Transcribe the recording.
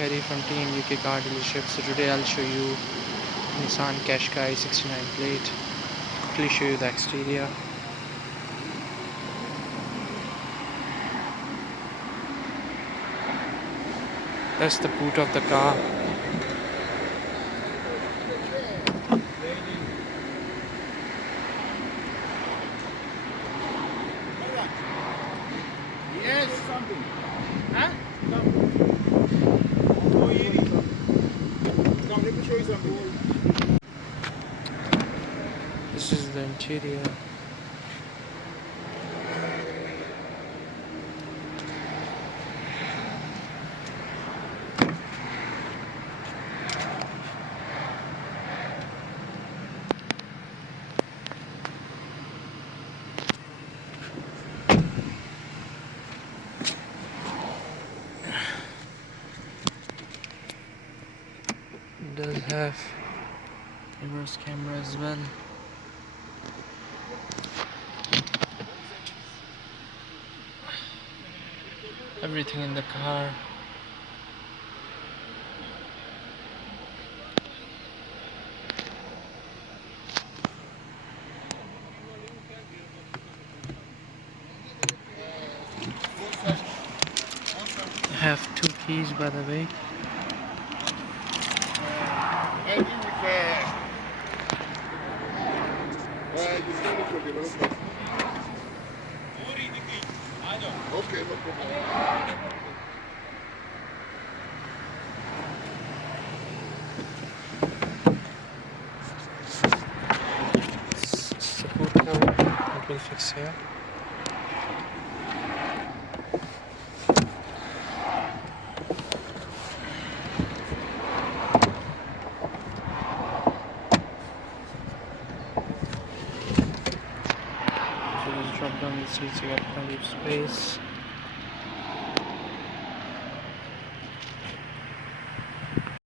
Cherry from Team UK Car Dealership. So today I'll show you Nissan Qashqai 69 plate. Quickly show you the exterior. That's the boot of the car. Yes, something. Huh? Come, let me show you something. This is the interior. It does have reverse camera as well. Everything in the car. I have 2 keys, by the way. Okay, no problem. Support code, it will fix here. So just drop down the seats, you got plenty of space.